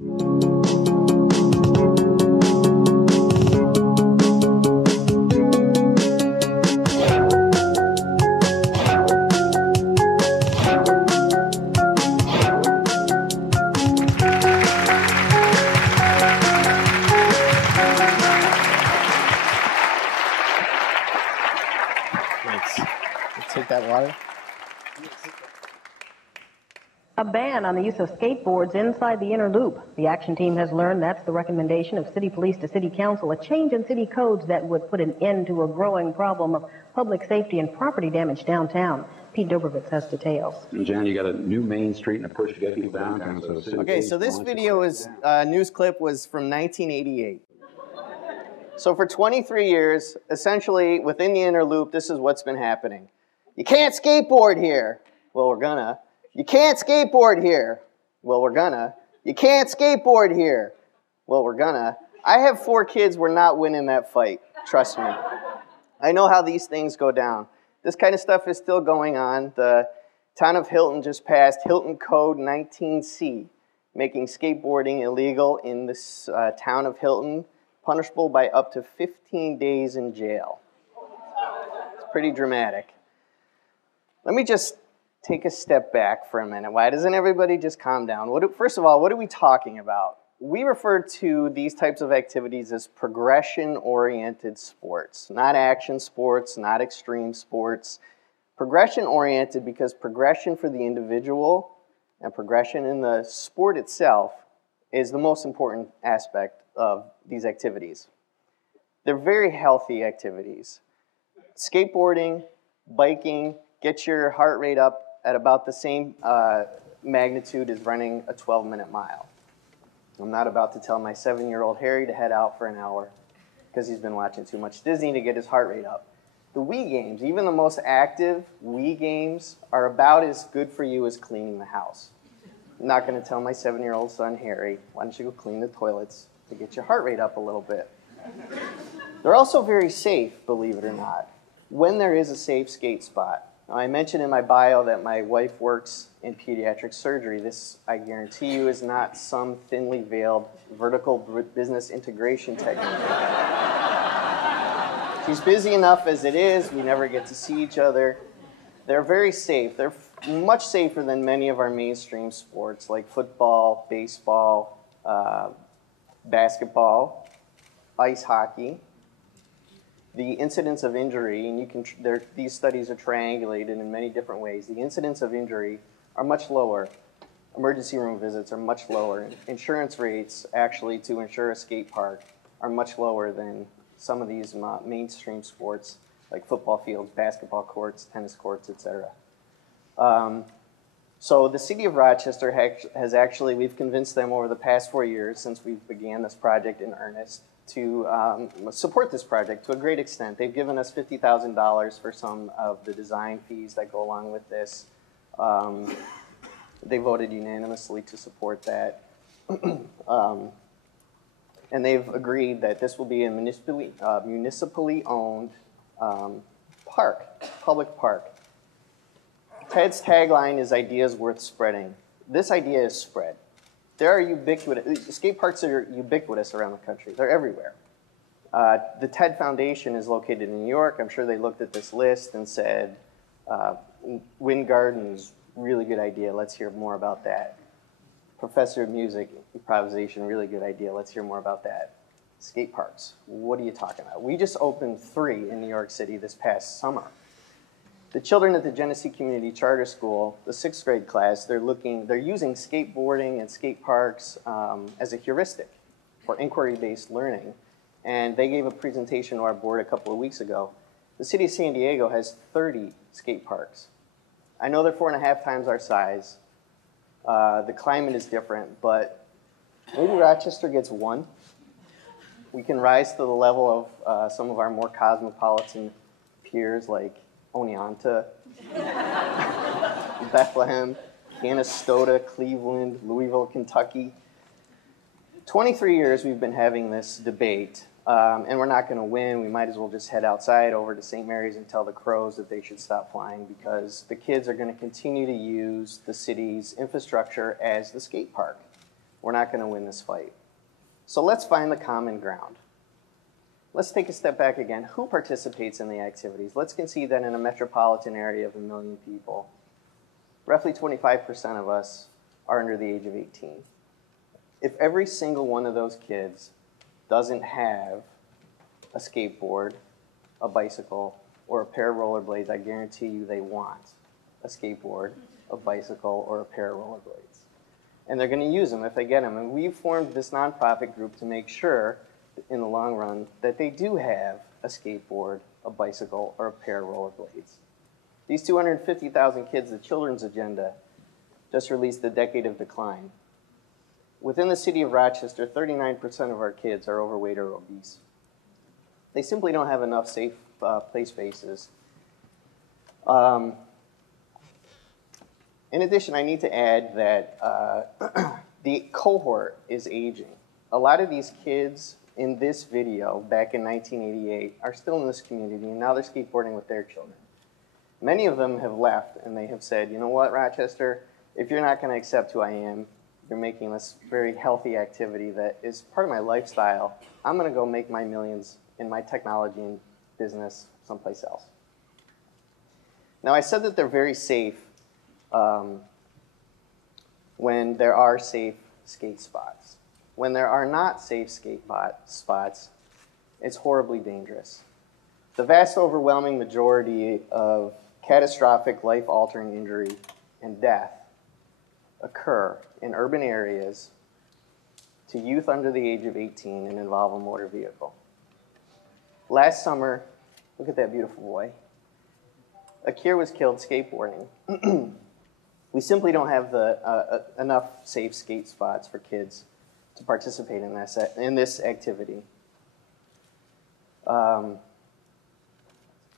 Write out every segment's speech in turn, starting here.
Take that water. A ban on the use of skateboards inside the inner loop. The action team has learned that's the recommendation of city police to city council, a change in city codes that would put an end to a growing problem of public safety and property damage downtown. Pete Dobrovitz has details. And Jan, you got a new main street and a push to get people downtown. Okay, so this video is news clip was from 1988. So for 23 years, essentially within the inner loop, this is what's been happening. You can't skateboard here. Well, we're gonna. You can't skateboard here. Well, we're gonna. You can't skateboard here. Well, we're gonna. I have 4 kids. We're not winning that fight. Trust me. I know how these things go down. This kind of stuff is still going on. The town of Hilton just passed Hilton Code 19C, making skateboarding illegal in this town of Hilton, punishable by up to 15 days in jail. It's pretty dramatic. Let me just take a step back for a minute. Why doesn't everybody just calm down? First of all, what are we talking about? We refer to these types of activities as progression-oriented sports, not action sports, not extreme sports. Progression-oriented because progression for the individual and progression in the sport itself is the most important aspect of these activities. They're very healthy activities. Skateboarding, biking, get your heart rate up at about the same magnitude as running a 12-minute mile. I'm not about to tell my 7-year-old Harry to head out for an hour because he's been watching too much Disney to get his heart rate up. The Wii games, even the most active Wii games, are about as good for you as cleaning the house. I'm not going to tell my 7-year-old son, Harry, why don't you go clean the toilets to get your heart rate up a little bit. They're also very safe, believe it or not, when there is a safe skate spot. Now, I mentioned in my bio that my wife works in pediatric surgery. This, I guarantee you, is not some thinly veiled vertical business integration technique. She's busy enough as it is. We never get to see each other. They're very safe. They're much safer than many of our mainstream sports like football, baseball, basketball, ice hockey. The incidence of injury, and these studies are triangulated in many different ways. The incidence of injury are much lower. Emergency room visits are much lower. Insurance rates, actually, to insure a skate park are much lower than some of these mainstream sports like football fields, basketball courts, tennis courts, etc. So the City of Rochester has actually, we've convinced them over the past 4 years since we began this project in earnest to support this project to a great extent. They've given us $50,000 for some of the design fees that go along with this. They voted unanimously to support that. And they've agreed that this will be a municipally owned park, public park. TED's tagline is ideas worth spreading. This idea is spread. There are ubiquitous, skate parks are ubiquitous around the country. They're everywhere. The TED Foundation is located in New York. I'm sure they looked at this list and said, Wind Gardens, really good idea. Let's hear more about that. Professor of Music, improvisation, really good idea. Let's hear more about that. Skate parks, what are you talking about? We just opened 3 in New York City this past summer. The children at the Genesee Community Charter School, the 6th grade class, they're using skateboarding and skate parks as a heuristic for inquiry-based learning. And they gave a presentation to our board a couple of weeks ago. The city of San Diego has 30 skate parks. I know they're 4.5 times our size. The climate is different, but maybe Rochester gets 1. We can rise to the level of some of our more cosmopolitan peers like Oneonta, Bethlehem, Canastota, Cleveland, Louisville, Kentucky. 23 years we've been having this debate, and we're not going to win. We might as well just head outside over to St. Mary's and tell the crows that they should stop flying because the kids are going to continue to use the city's infrastructure as the skate park. we're not going to win this fight. So let's find the common ground. Let's take a step back again. Who participates in the activities? Let's concede that in a metropolitan area of 1 million people, roughly 25% of us are under the age of 18. If every single one of those kids doesn't have a skateboard, a bicycle, or a pair of rollerblades, I guarantee you they want a skateboard, a bicycle, or a pair of rollerblades. And they're going to use them if they get them. And we've formed this nonprofit group to make sure, in the long run, that they do have a skateboard, a bicycle, or a pair of rollerblades. These 250,000 kids, the Children's Agenda, just released the Decade of Decline. Within the city of Rochester, 39% of our kids are overweight or obese. They simply don't have enough safe play spaces. In addition, I need to add that the cohort is aging. A lot of these kids in this video back in 1988 are still in this community, and now they're skateboarding with their children. Many of them have left, and they have said, you know what, Rochester, if you're not going to accept who I am, you're making this very healthy activity that is part of my lifestyle, I'm going to go make my millions in my technology and business someplace else. Now, I said that they're very safe when there are safe skate spots. When there are not safe skate spots, it's horribly dangerous. The vast overwhelming majority of catastrophic life-altering injury and death occur in urban areas to youth under the age of 18 and involve a motor vehicle. Last summer, look at that beautiful boy. A kid was killed skateboarding. We simply don't have enough safe skate spots for kids to participate in this activity.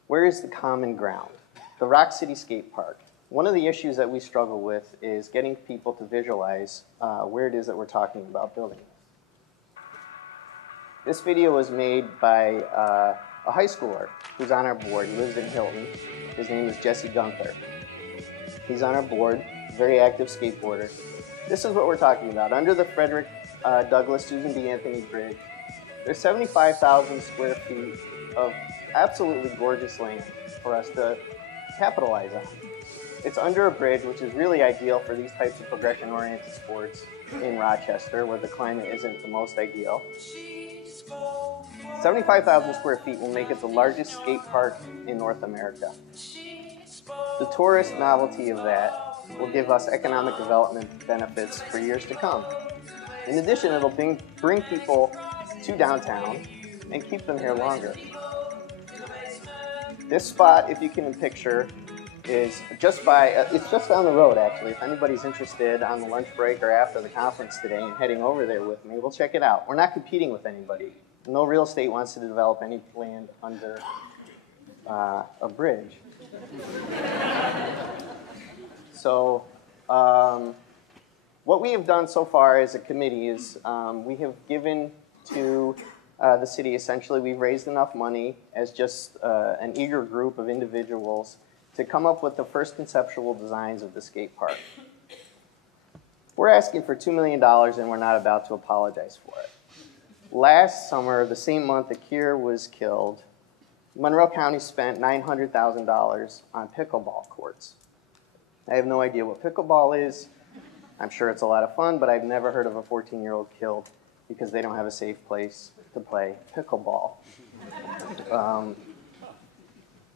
Where is the common ground? The Roc City Skatepark. One of the issues that we struggle with is getting people to visualize where it is that we're talking about building. This video was made by a high schooler who's on our board. He lives in Hilton. His name is Jesse Gunther. He's on our board, very active skateboarder. This is what we're talking about. Under the Frederick Douglass Susan B. Anthony Bridge, there's 75,000 square feet of absolutely gorgeous land for us to capitalize on. It's under a bridge, which is really ideal for these types of progression-oriented sports in Rochester, where the climate isn't the most ideal. 75,000 square feet will make it the largest skate park in North America. The tourist novelty of that will give us economic development benefits for years to come. In addition, it'll bring people to downtown and keep them here longer. This spot, if you can picture, is just it's just down the road, actually. If anybody's interested on the lunch break or after the conference today and heading over there with me, we'll check it out. We're not competing with anybody. No real estate wants to develop any land under a bridge. So what we have done so far as a committee is we have given to the city, essentially, we've raised enough money as just an eager group of individuals to come up with the first conceptual designs of the skate park. We're asking for $2 million, and we're not about to apologize for it. Last summer, the same month that Kier was killed, Monroe County spent $900,000 on pickleball courts. I have no idea what pickleball is. I'm sure it's a lot of fun, but I've never heard of a 14-year-old killed because they don't have a safe place to play pickleball.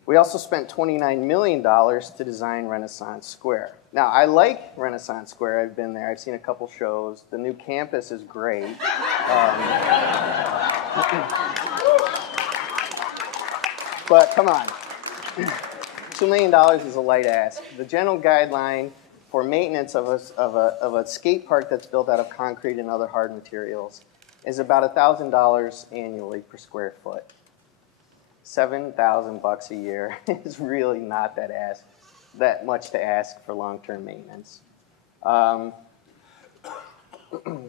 We also spent $29 million to design Renaissance Square. Now, I like Renaissance Square. I've been there. I've seen a couple shows. The new campus is great. But come on. $2 million is a light ask. The general guideline for maintenance of a skate park that's built out of concrete and other hard materials is about $1,000 annually per square foot. $7,000 a year is really not that much to ask for long-term maintenance.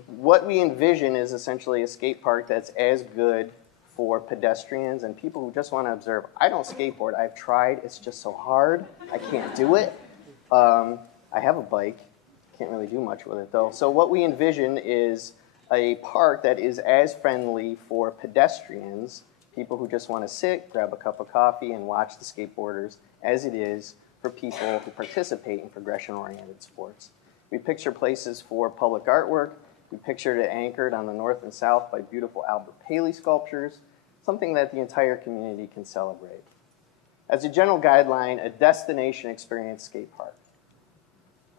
What we envision is essentially a skate park that's as good for pedestrians and people who just want to observe. I don't skateboard. I've tried. It's just so hard. I can't do it. I have a bike. Can't really do much with it though. So what we envision is a park that is as friendly for pedestrians, people who just want to sit, grab a cup of coffee, and watch the skateboarders, as it is for people who participate in progression-oriented sports. We picture places for public artwork. We pictured it anchored on the north and south by beautiful Albert Paley sculptures, something that the entire community can celebrate. As a general guideline, a destination experience skate park.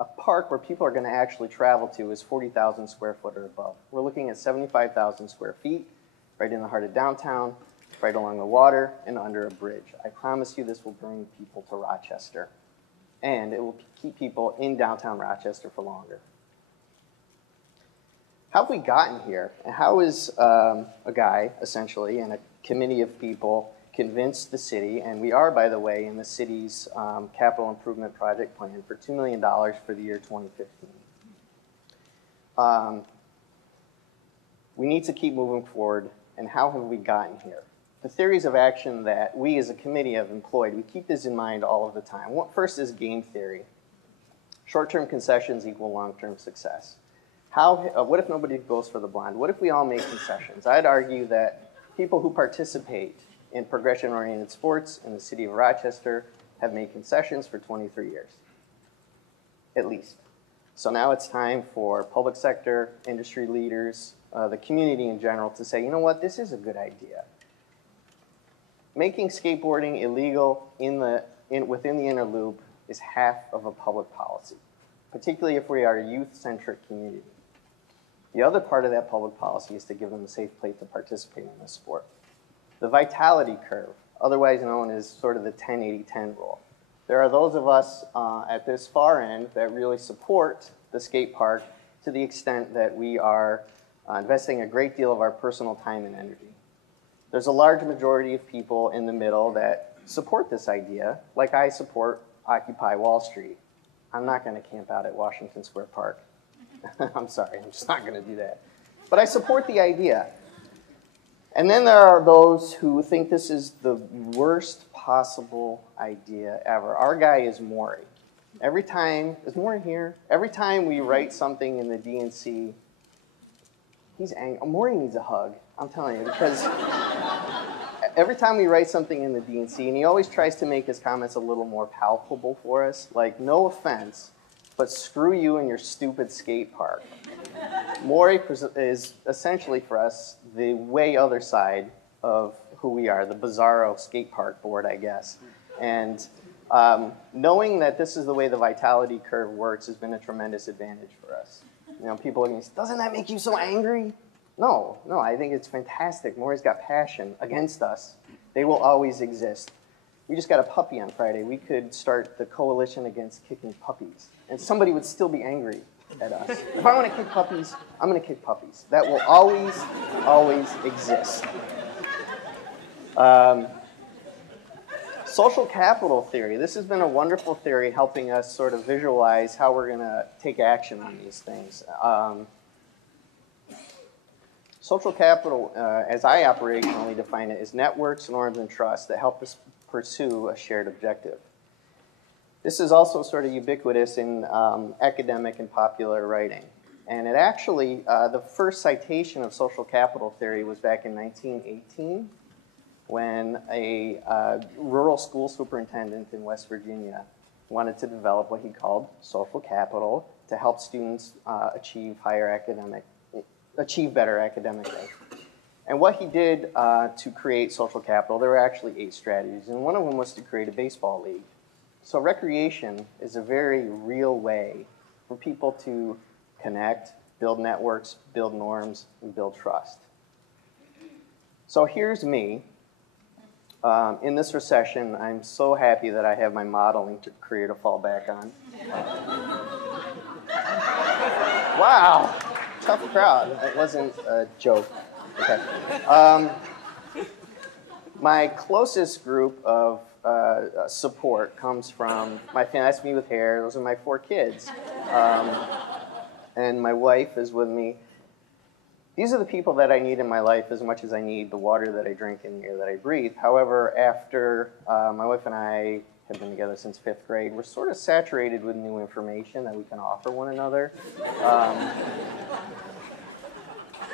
A park where people are going to actually travel to is 40,000 square foot or above. We're looking at 75,000 square feet, right in the heart of downtown, right along the water, and under a bridge. I promise you this will bring people to Rochester, and it will keep people in downtown Rochester for longer. How have we gotten here? And how is a guy, essentially, and a committee of people convinced the city, and we are, by the way, in the city's capital improvement project plan for $2 million for the year 2015. We need to keep moving forward, and how have we gotten here? The theories of action that we as a committee have employed, we keep this in mind all of the time. First is game theory. Short-term concessions equal long-term success. What if nobody goes for the blind? What if we all make concessions? I'd argue that people who participate in progression-oriented sports in the city of Rochester have made concessions for 23 years, at least. So now it's time for public sector, industry leaders, the community in general to say, you know what, this is a good idea. Making skateboarding illegal within the inner loop is half of a public policy, particularly if we are a youth-centric community. The other part of that public policy is to give them a safe place to participate in this sport. The vitality curve, otherwise known as sort of the 10-80-10 rule. There are those of us at this far end that really support the skate park to the extent that we are investing a great deal of our personal time and energy. There's a large majority of people in the middle that support this idea, like I support Occupy Wall Street. I'm not going to camp out at Washington Square Park. I'm sorry, I'm just not going to do that. But I support the idea. And then there are those who think this is the worst possible idea ever. Our guy is Maury. Every time, is Maury here? Every time we write something in the DNC, he's angry. Maury needs a hug, I'm telling you, because every time we write something in the DNC, and he always tries to make his comments a little more palpable for us, like, no offense, but screw you and your stupid skate park. Maury is essentially for us the way other side of who we are, the bizarro skate park board, I guess. And knowing that this is the way the vitality curve works has been a tremendous advantage for us. You know, people are going to say, doesn't that make you so angry? No, I think it's fantastic. Maury's got passion against us. They will always exist. We just got a puppy on Friday. We could start the coalition against kicking puppies, and somebody would still be angry at us. If I want to kick puppies, I'm going to kick puppies. That will always, always exist. Social capital theory. This has been a wonderful theory helping us sort of visualize how we're going to take action on these things. Social capital, as I operationally define it, is networks, norms, and trust that help us pursue a shared objective. This is also sort of ubiquitous in academic and popular writing. And it actually, the first citation of social capital theory was back in 1918 when a rural school superintendent in West Virginia wanted to develop what he called social capital to help students achieve better academically. And what he did to create social capital, there were actually 8 strategies, and one of them was to create a baseball league. So recreation is a very real way for people to connect, build networks, build norms, and build trust. So here's me. In this recession, I'm so happy that I have my modeling career to fall back on. Wow, tough crowd. That wasn't a joke. Okay. My closest group of support comes from my family. That's me with hair. Those are my 4 kids. And my wife is with me. These are the people that I need in my life as much as I need the water that I drink and the air that I breathe. However, after my wife and I have been together since 5th grade. We're sort of saturated with new information that we can offer one another.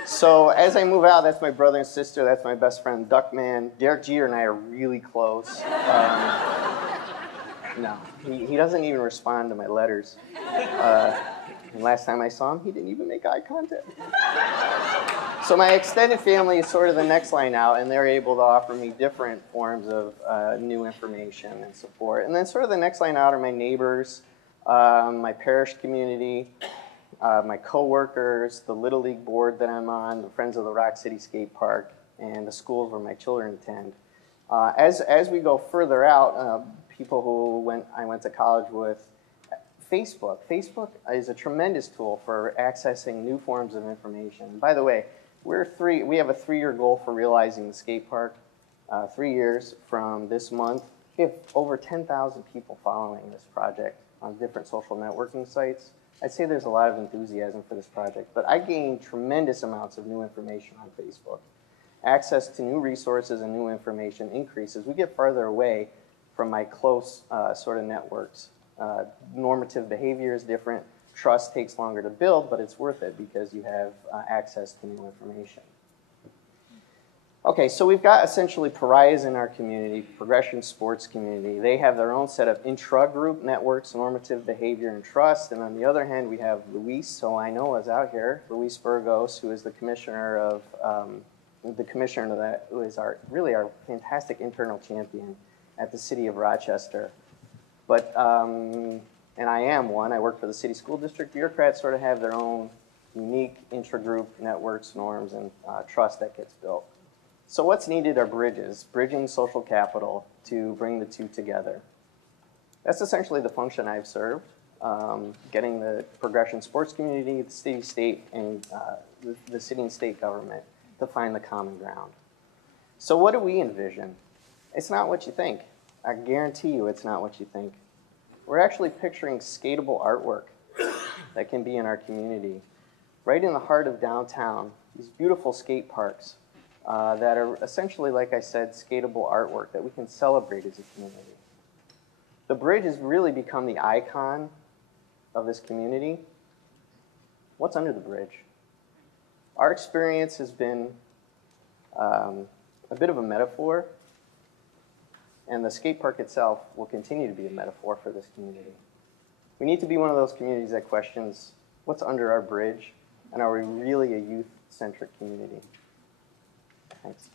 So as I move out, that's my brother and sister, that's my best friend Duckman. Derek Jeter and I are really close. No, he doesn't even respond to my letters. And last time I saw him, he didn't even make eye contact. So my extended family is sort of the next line out, and they're able to offer me different forms of new information and support. And then sort of the next line out are my neighbors, my parish community, my coworkers, the Little League board that I'm on, the Friends of the Roc City Skatepark, and the schools where my children attend. As we go further out, people who I went to college with, Facebook. Facebook is a tremendous tool for accessing new forms of information. And by the way, we have a 3-year goal for realizing the skate park. 3 years from this month. We have over 10,000 people following this project on different social networking sites. I'd say there's a lot of enthusiasm for this project, but I gained tremendous amounts of new information on Facebook. Access to new resources and new information increases. We get farther away from my close sort of networks. Normative behavior is different. Trust takes longer to build, but it's worth it because you have access to new information. Okay, so we've got essentially pariahs in our community, progression sports community. They have their own set of intra-group networks, normative behavior and trust. And on the other hand, we have Luis, who I know is out here, Luis Burgos, who is the commissioner of who is really our fantastic internal champion at the City of Rochester. But, and I am one, I work for the City School District. Bureaucrats sort of have their own unique intra-group networks, norms, and trust that gets built. So what's needed are bridges, bridging social capital to bring the two together. That's essentially the function I've served, getting the progression sports community, the city, state, and the city and state government to find the common ground. So what do we envision? It's not what you think. I guarantee you it's not what you think. We're actually picturing skatable artwork that can be in our community. Right in the heart of downtown, these beautiful skate parks that are essentially, like I said, skatable artwork that we can celebrate as a community. The bridge has really become the icon of this community. What's under the bridge? Our experience has been a bit of a metaphor, and the skate park itself will continue to be a metaphor for this community. We need to be one of those communities that questions what's under our bridge, and are we really a youth-centric community? Thanks.